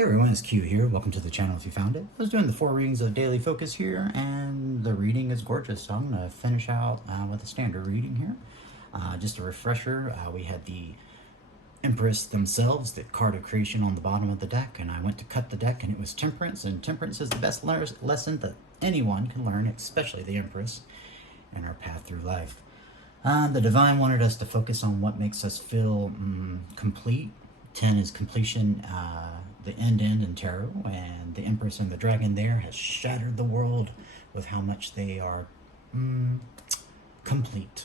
Hey everyone, it's Q here. Welcome to the channel if you found it. I was doing the 4 readings of Daily Focus here, and the reading is gorgeous, so I'm going to finish out with a standard reading here. Just a refresher, we had the Empress themselves, the card of creation on the bottom of the deck, and I went to cut the deck and it was Temperance, and Temperance is the best lesson that anyone can learn, especially the Empress, in our path through life. The Divine wanted us to focus on what makes us feel complete. 10 is completion, the end in tarot, and the Empress and the Dragon there has shattered the world with how much they are complete.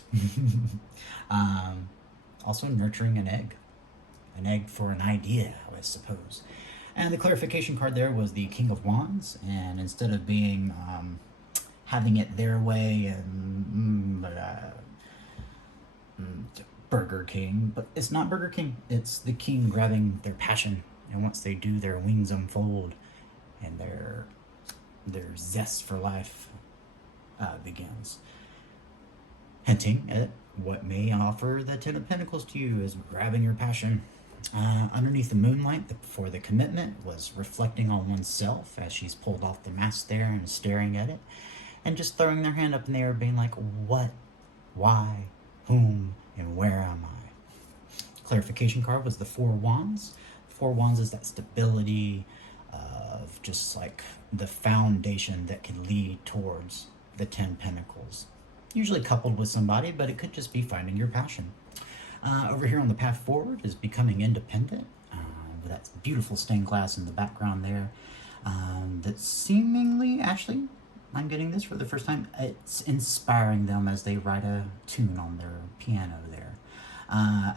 Also nurturing an egg for an idea, I suppose. And the clarification card there was the King of Wands, and instead of being having it their way and Burger King, but it's not Burger King, it's the king grabbing their passion, and once they do, their wings unfold and their zest for life begins, hinting at what may offer the 10 of Pentacles to you is grabbing your passion. Underneath the moonlight, before the commitment, was reflecting on oneself as she's pulled off the mask there and staring at it and just throwing their hand up in the air being like, what, why, whom, and where am I? Clarification card was the 4 Wands. 4 Wands is that stability of just like the foundation that can lead towards the 10 Pentacles. Usually coupled with somebody, but it could just be finding your passion. Over here on the path forward is becoming independent. With that beautiful stained glass in the background there. That seemingly, actually, I'm getting this for the first time, it's inspiring them as they write a tune on their piano there.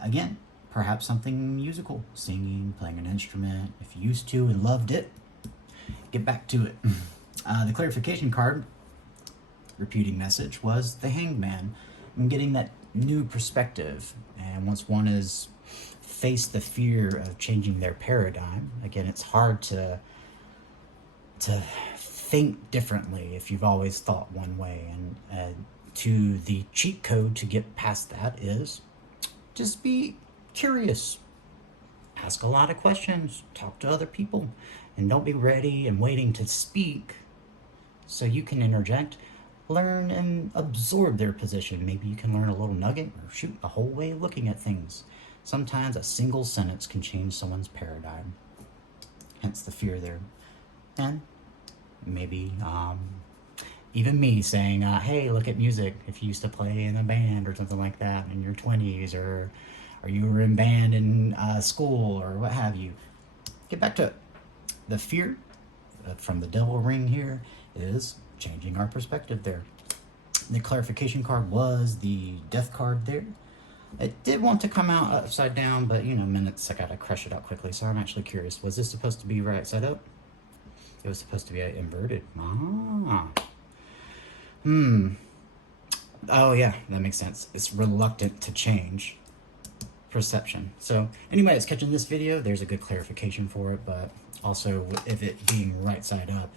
Again, perhaps something musical, singing, playing an instrument. If you used to and loved it, get back to it. The clarification card, repeating message, was the Hanged Man. I'm getting that new perspective, and once one has faced the fear of changing their paradigm, again, it's hard to think differently if you've always thought one way, and to the cheat code to get past that is just be curious, ask a lot of questions, talk to other people, and don't be ready and waiting to speak so you can interject. Learn and absorb their position. Maybe you can learn a little nugget, or shoot, a whole way of looking at things. Sometimes a single sentence can change someone's paradigm, hence the fear there. And maybe even me saying, hey, look at music. If you used to play in a band or something like that in your 20s, or you were in band in school or what have you, get back to it. The fear from the devil ring here is changing our perspective there. The clarification card was the death card there. It did want to come out upside down, but minutes, I gotta crush it out quickly. So I'm actually curious, was this supposed to be right side up? It was supposed to be inverted. Oh yeah, that makes sense. It's reluctant to change perception. So anybody that's catching this video, there's a good clarification for it, but also if it being right side up,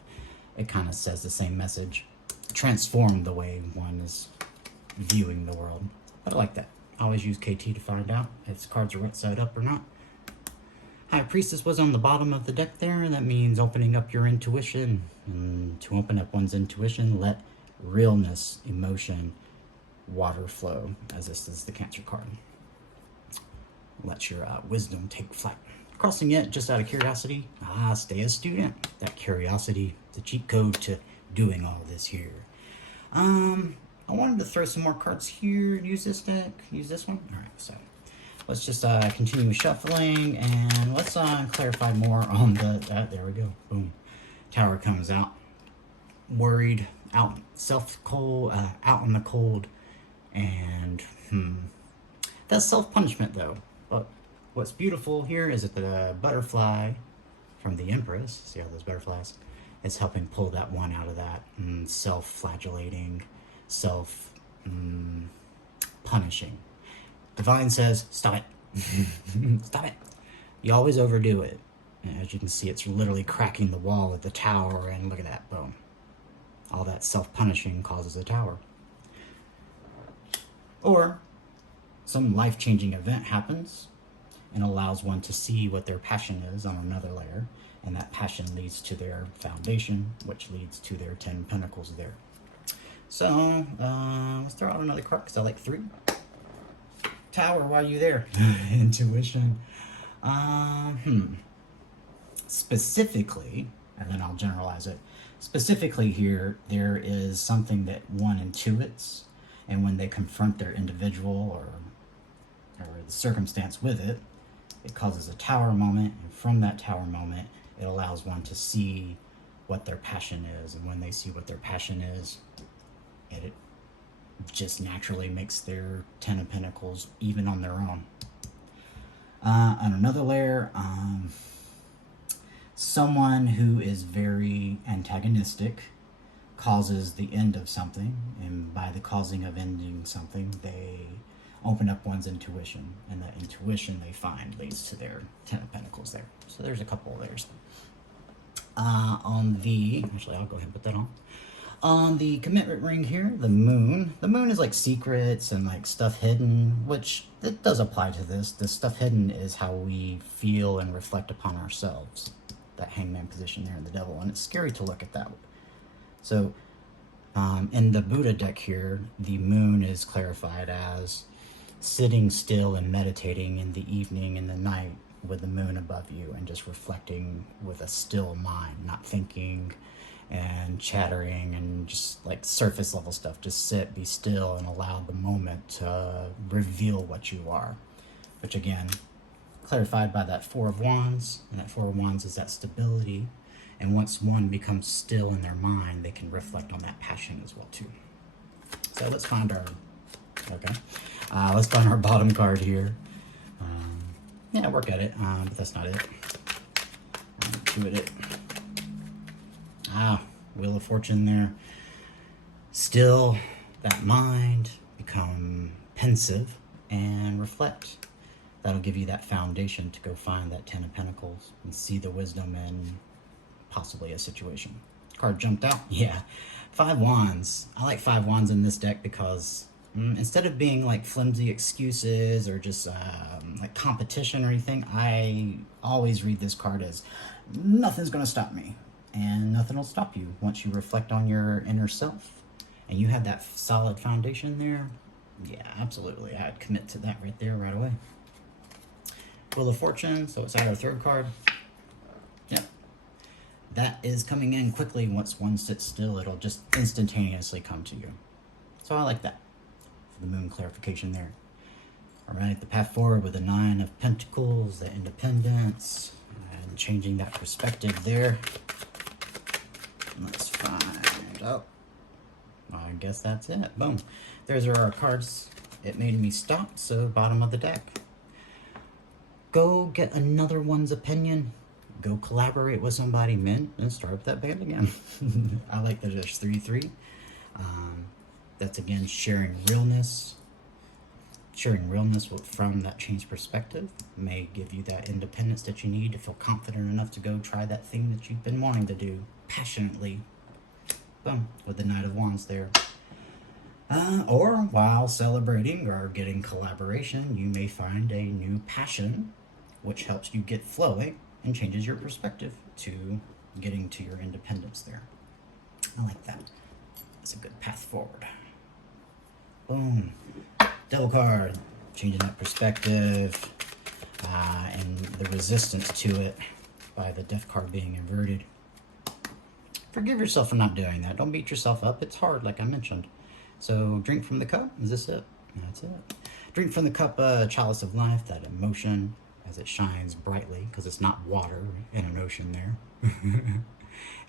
it kind of says the same message. Transform the way one is viewing the world. But I like that. I always use KT to find out if cards are right side up or not. High Priestess was on the bottom of the deck there, and that means opening up your intuition. And to open up one's intuition, let realness, emotion, water flow, as this is the Cancer card. Let your wisdom take flight. Crossing it just out of curiosity, stay a student. That curiosity, the cheat code to doing all this here. I wanted to throw some more cards here, use this deck, use this one. All right, so let's just continue shuffling, and let's clarify more on the, there we go, boom. Tower comes out, worried, out, out in the cold, and that's self-punishment though. But what's beautiful here is that the butterfly from the Empress, see all those butterflies, is helping pull that one out of that self-flagellating, self-punishing. Divine says, stop it. Stop it. You always overdo it. And as you can see, it's literally cracking the wall at the tower, and look at that, boom. All that self-punishing causes a tower. Or some life-changing event happens, and allows one to see what their passion is on another layer, and that passion leads to their foundation, which leads to their 10 pentacles there. So let's throw out another card because I like 3. Tower, why are you there? Intuition. Specifically, and then I'll generalize it. Specifically here, there is something that one intuits, and when they confront their individual or the circumstance with it, it causes a tower moment, and from that tower moment, it allows one to see what their passion is, and when they see what their passion is, it just naturally makes their 10 of Pentacles even on their own. On another layer, someone who is very antagonistic causes the end of something, and by the causing of ending something, they open up one's intuition, and that intuition they find leads to their 10 of Pentacles there. So there's a couple of layers. Actually, I'll go ahead and put that on. On the commitment ring here, the moon is like secrets and like stuff hidden, which it does apply to this. The stuff hidden is how we feel and reflect upon ourselves. That hangman position there in the devil, and it's scary to look at that. So in the Buddha deck here, the moon is clarified as sitting still and meditating in the evening and the night with the moon above you and just reflecting with a still mind, not thinking and chattering and just like surface level stuff. Just sit, be still, and allow the moment to reveal what you are, which again clarified by that 4 of Wands, and that 4 of Wands is that stability, and once one becomes still in their mind, they can reflect on that passion as well too. So let's find our let's find our bottom card here. Yeah, work at it, but that's not it. Intuit it. Wheel of Fortune there. Still that mind, become pensive and reflect. That'll give you that foundation to go find that 10 of Pentacles and see the wisdom in possibly a situation. Card jumped out. Yeah. 5 Wands. I like 5 Wands in this deck because instead of being like flimsy excuses or just like competition or anything, I always read this card as nothing's going to stop me. And nothing will stop you once you reflect on your inner self. And you have that solid foundation there. Yeah, absolutely. I'd commit to that right there, right away. Wheel of Fortune, so it's our 3rd card. Yep. That is coming in quickly. Once one sits still, it'll just instantaneously come to you. So I like that for the moon clarification there. All right, the path forward with the 9 of Pentacles, the independence, and changing that perspective there. Let's find out. I guess that's it. Boom. There's our cards. It made me stop, so bottom of the deck. Go get another one's opinion. Go collaborate with somebody, men, and start up that band again. I like that there's 3-3. That's again sharing realness. Sharing realness from that changed perspective may give you that independence that you need to feel confident enough to go try that thing that you've been wanting to do passionately. Boom, with the Knight of Wands there. Or while celebrating or getting collaboration, you may find a new passion which helps you get flowing and changes your perspective to getting to your independence there. I like that. It's a good path forward. Boom. Devil card, changing that perspective and the resistance to it by the Death card being inverted. Forgive yourself for not doing that. Don't beat yourself up. It's hard, like I mentioned. So drink from the cup. Is this it? That's it. Drink from the cup, chalice of life, that emotion as it shines brightly, because it's not water in an ocean there.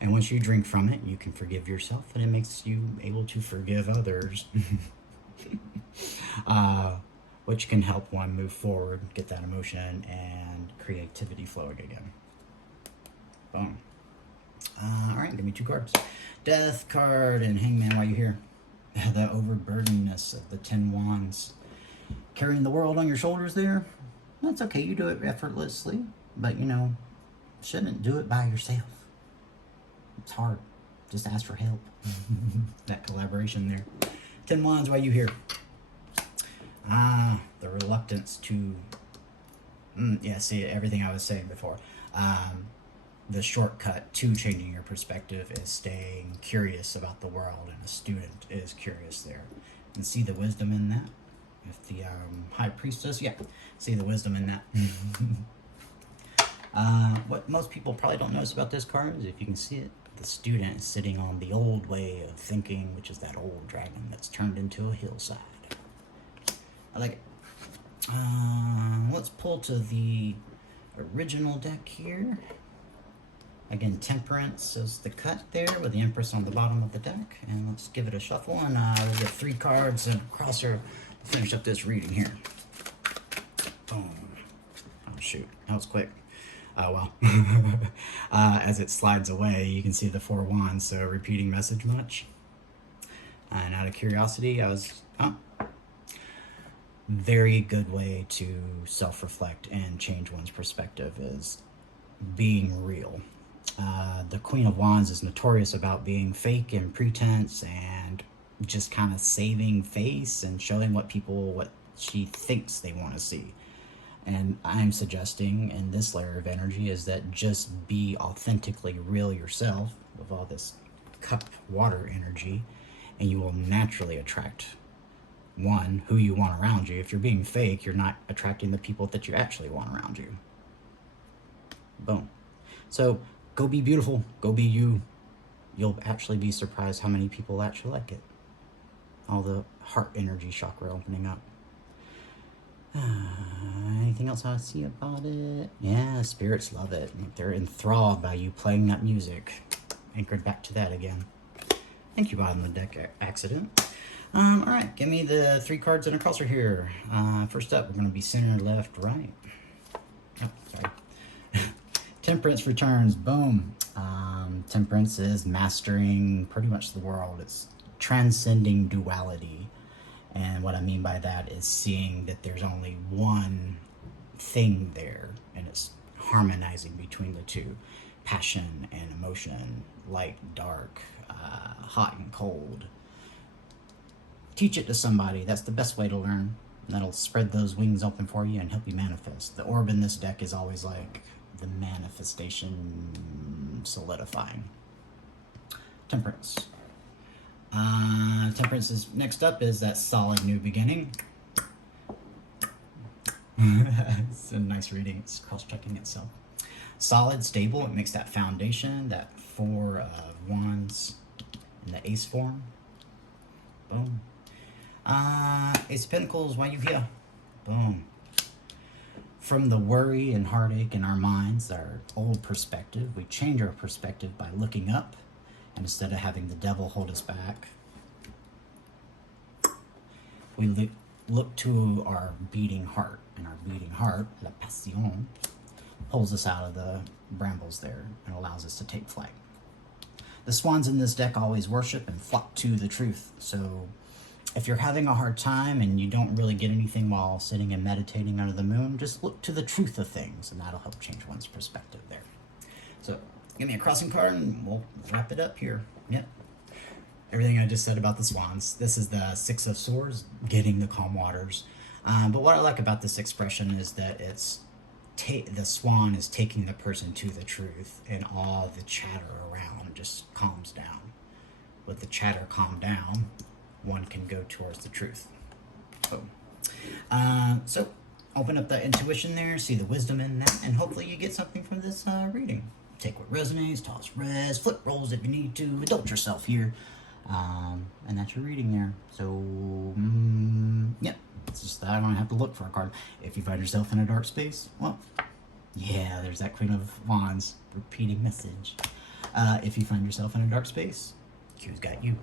And once you drink from it, you can forgive yourself, and it makes you able to forgive others. Which can help one move forward, get that emotion and creativity flowing again. Boom. All right, give me 2 cards. Death card and Hangman while you're here. The overburdenedness of the 10 Wands. Carrying the world on your shoulders there. That's okay, you do it effortlessly. But, you know, shouldn't do it by yourself. It's hard. Just ask for help. That collaboration there. 10 Wands while you here. The reluctance to Yeah, see, everything I was saying before. The shortcut to changing your perspective is staying curious about the world, and a student is curious there. And see the wisdom in that? If the high priestess, yeah, see the wisdom in that. What most people probably don't notice about this card is, if you can see it, the student is sitting on the old way of thinking, which is that old dragon that's turned into a hillside. I like it. Let's pull to the original deck here. Again, Temperance is the cut there with the Empress on the bottom of the deck. And let's give it a shuffle, and we'll get 3 cards and a crosser to finish up this reading here. Boom. Oh shoot, that was quick. Oh well. As it slides away, you can see the 4 wands, so repeating message much. And out of curiosity, I was... very good way to self-reflect and change one's perspective is being real. The Queen of Wands is notorious about being fake and pretense and just kind of saving face and showing what she thinks they want to see. And I'm suggesting in this layer of energy is that just be authentically real yourself with all this cup water energy, and you will naturally attract who you want around you. If you're being fake, you're not attracting the people that you actually want around you. Boom. So go be beautiful, go be you. You'll actually be surprised how many people actually like it. All the heart energy chakra opening up. Anything else I see about it? Yeah, spirits love it. They're enthralled by you playing that music. Anchored back to that again. Thank you, bottom of the deck accident. Alright, give me the 3 cards and a crosser here. First up, we're going to be center, left, right. Oh, sorry. Temperance returns. Boom. Temperance is mastering pretty much the world. It's transcending duality. And what I mean by that is seeing that there's only one thing there, and it's harmonizing between the two. Passion and emotion, light, dark, hot and cold. Teach it to somebody. That's the best way to learn. That'll spread those wings open for you and help you manifest. The orb in this deck is always like the manifestation solidifying. Temperance. Temperance is next up is that solid new beginning. It's a nice reading. It's cross-checking itself. Solid, stable. It makes that foundation, that 4 of wands in the ace form. Boom. Ace of Pentacles, why you here? Boom. From the worry and heartache in our minds, our old perspective, we change our perspective by looking up, and instead of having the devil hold us back, we look to our beating heart, and our beating heart, la passion, pulls us out of the brambles there and allows us to take flight. The swans in this deck always worship and flock to the truth, so if you're having a hard time and you don't really get anything while sitting and meditating under the moon, just look to the truth of things, and that'll help change one's perspective there. So, give me a crossing card and we'll wrap it up here. Yep. Everything I just said about the swans. This is the 6 of Swords, getting the calm waters. But what I like about this expression is that it's the swan is taking the person to the truth, and all the chatter around just calms down. With the chatter calmed down, one can go towards the truth. Boom. So, open up the intuition there, see the wisdom in that, and hopefully you get something from this reading. Take what resonates, toss res, flip rolls if you need to, indulge yourself here. And that's your reading there. So, yep. It's just that I don't have to look for a card. If you find yourself in a dark space, well, yeah, there's that Queen of Wands repeating message. If you find yourself in a dark space, Q's got you.